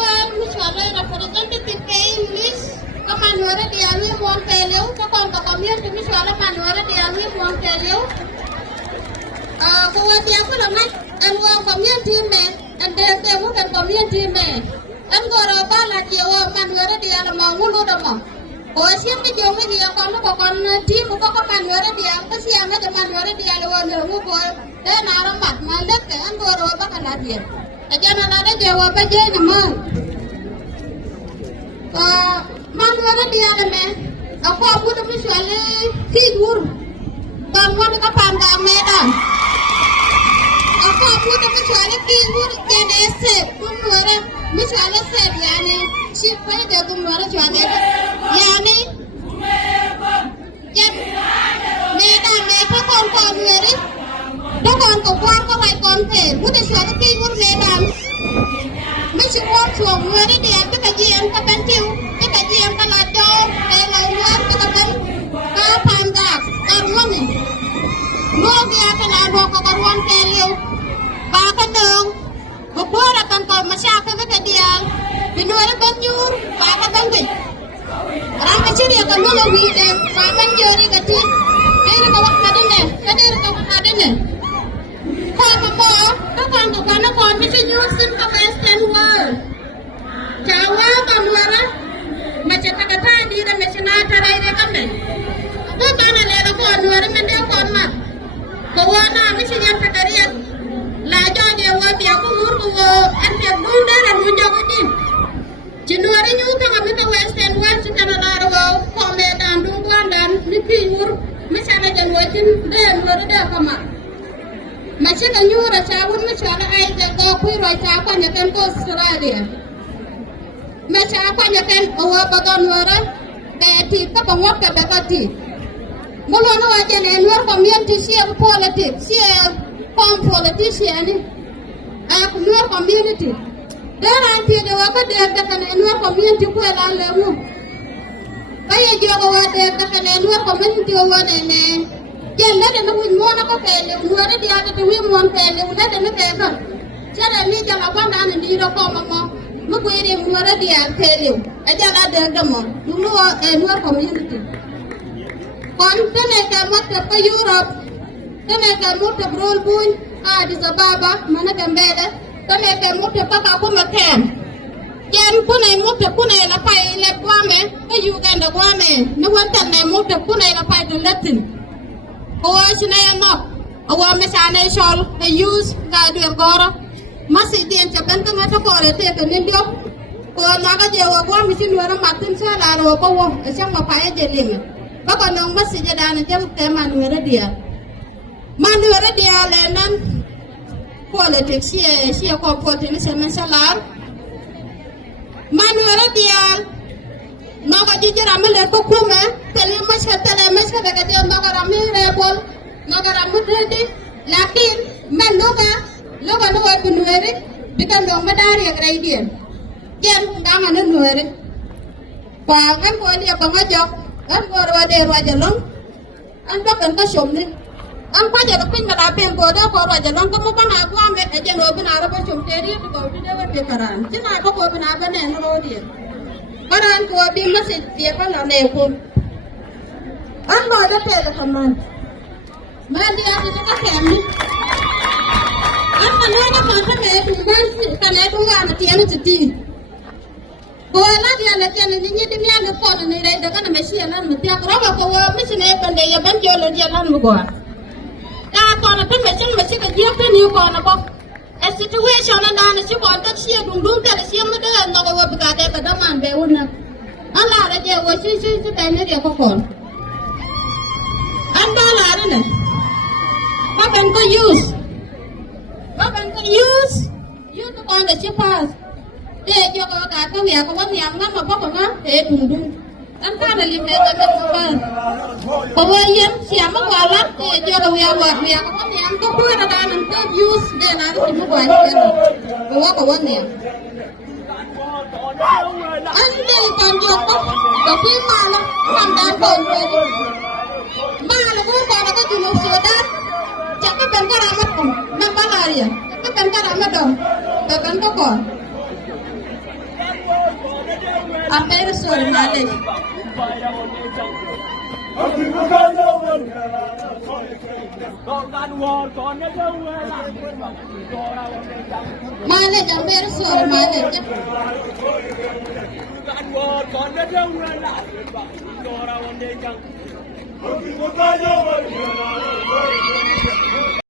Well, Michelle, representative English, Manuela Diallo Montelio, the community Michelle Manuela Diallo Montelio. Who was the economic and one community man, and then they would have community man. And go about like you Manuela Diallo Monulama. Or simply you will be a team of Manuela Diallo, see another Manuela Diallo, who were then out of my left and go over Canadian. Again, another Jawab again a month. Manuela Diallo man, a poor put a Michelle, Tigur, don't want to come down, madam. A poor put a Michelle, Tigur, can I say, Michelle said, Yanni, she played the Gumara Janet. Yanni, madam, make a phone Mary. Don't want to walk away content. What is your Tigur, madam? Miss you want to a murder, the Antakian Capentil, the Kajian Canado, and I want to the Panda, or woman. No, the Akanado, I won't tell you. Bakado, who bought up and called Mashaka with a deal. You know about you, Bakadongi. Ramachiri, the Mula weed, and Raman Yori, the tea. Here go up Madine, and here go Madine. Come on, the one upon Mr. Houston for Western World. Jawa, Manuela, Machakata, did a Machinata, I recommend. Go on a letter for Nuera upon Mat. Go on, Michigan Pataria. La Georgia will be a good and be a wounded and Mujawadim. January, you come up with the Western World to Canada, comment and do one and repeat Miss Anajan watching, then what did come up? Machine you were a child, Michelle, I go queer right up on your temple, Australia. Machapa, you can over Badonwara, their teeth up and walk at the teeth. Molono again, and your community share politics, share farm politician, and your community. Then I feel the worker there that can your community well and level. Why are you over there that can your community over and let them win one of a failure, who are the other to win one failure, let them ever. Tell a meet them upon an need of Pomamo, look where they were the failure. I tell other them, you know, and your community. Continent a motor for Europe, then make a motor roll boy, Addis Ababa, Manakambeda, then make a motor Papa Camp. Jan Pune motor Pune la Pai let Guame, a Uganda Guame, no one tell me motor Pune la Pai to Latin. A woman is all a use Gadu Gora. Must it be in Japan to Matacora take an Indio? Or Nagaja, one machine where a Martin Sala or Power, a song of Paya Jelim. Papa no must sit down and tell them Manuela Dia. Manuela Dia Lennon politics, she a comfort in the Salar. Manuela Dia. Naga jijir amel lepo kuma, teli masha daga dia naga ramil rebol, naga ramil ready, lakin man loga no ay bunuere, bikan dong madari ang radian. Jen dama no nuere. Pang an ko dia pangajok, an ko rawade rajalong, an bakan ka shomni. An pa jalo pin marapen ko da ko rajalong ko mo bana ko ame ajen no bana rabo shomteri ko di da be karan. Jina ko bana bana no dia. Paran ko bin masih dia pa na neko. An ba da pele kaman. Man dia ati ka kemi. An ma no na pa me tu ban kana tu wa na tiana ti. Ko na dia na tiana ni ni dia na ko na ni re da kana me sia na me tia ko ba ko wa mi sine ban de ya ban jo lo dia na mo ko. Ta ko na pe me chen me chi ka dia pe ni ko na ko. A situation and on a ship on that she can do that she would not go up at the man be one. Allah, there was she to tell me the phone. And Bala, what can go use? What can go use? You took on the ship pass. There you go, that we have one young number of Papa, they do. And finally, made the phone. Hawaiian, Siamawala, we are what we are one young to put it on and don't use then I don't know what one name. And then can you the people come down from Mala, who got a good look for that? Check up and get a matum, Mambalaria, up and get a madam, the Bangkok. Ampere sore male. Male ampere sore male.